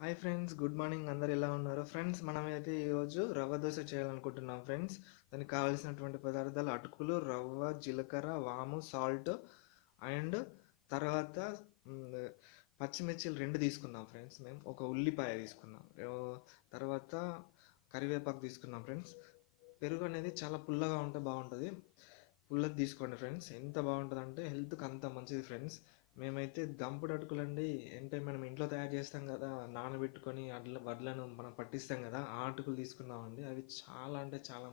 Hi friends, good morning. అందరు ఎలా ఉన్నారు ఫ్రెండ్స్? మనమైతే ఈరోజు రవ్వ దోశ చేయాలనుకుంటున్నాం ఫ్రెండ్స్. దానికి కావాల్సినటువంటి పదార్థాలు: అటుకులు, రవ్వ, జీలకర్ర, వాము, సాల్ట్ అండ్ తర్వాత మ్, పచ్చిమిర్చిలు 2 తీసుకున్నాం ఫ్రెండ్స్. మేము ఒక ఉల్లిపాయ తీసుకున్నాం. తర్వాత కరివేపాకు తీసుకున్నాం ఫ్రెండ్స్. పెరుగు అనేది చాలా పుల్లగా ఉంటే బాగుంటుంది. పుల్లది తీసుకోండి ఫ్రెండ్స్. ఎంత బాగుంటుందంటే హెల్త్కి అంత మంచిది ఫ్రెండ్స్. మేమైతే దంపుడు అటుకులండి. అంటే మనం ఇంట్లో తయారు చేస్తాం కదా, నానబెట్టుకొని వడ్లను మనం పట్టిస్తాం కదా, ఆ అటుకులు తీసుకున్నామండి. అవి చాలా అంటే చాలా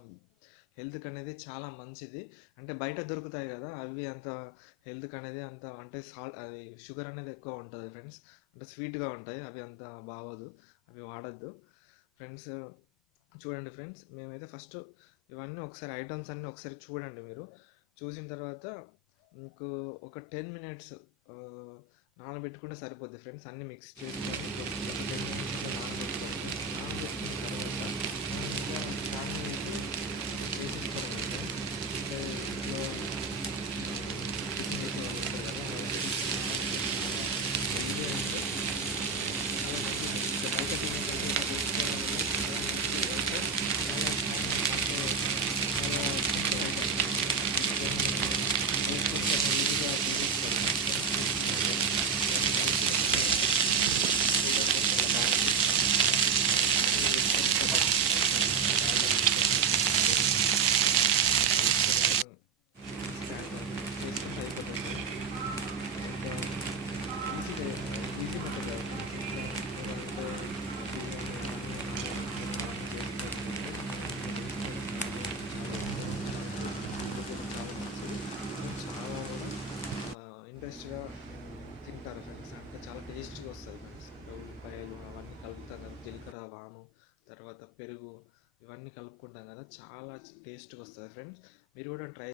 హెల్త్కి అనేది చాలా మంచిది. అంటే బయట దొరుకుతాయి కదా, అవి అంత హెల్త్కి అనేది అంత అంటే అది షుగర్ అనేది ఎక్కువ ఉంటుంది ఫ్రెండ్స్. అంటే స్వీట్గా ఉంటాయి, అవి అంత బాగోదు, అవి వాడద్దు ఫ్రెండ్స్. చూడండి ఫ్రెండ్స్, మేమైతే ఫస్ట్ ఇవన్నీ ఒకసారి ఐటమ్స్ అన్నీ ఒకసారి చూడండి. మీరు చూసిన తర్వాత మీకు ఒక 10 మినిట్స్ నానబెట్టుకుంటే సరిపోద్ది ఫ్రెండ్స్. అన్నీ మిక్స్ చేసుకొని ఒక 10 మినిట్స్ నానబెట్టుకొని ఇంట్రెస్ట్గా తింటారు ఫ్రెండ్స్. అంటే చాలా టేస్ట్గా వస్తుంది ఫ్రెండ్స్. అంటే ఉల్లిపాయలు అవన్నీ కలుపుతాం కదా, జీలకర్ర, వాము, తర్వాత పెరుగు, ఇవన్నీ కలుపుకుంటాం కదా, చాలా టేస్ట్గా వస్తుంది ఫ్రెండ్స్. మీరు కూడా ట్రై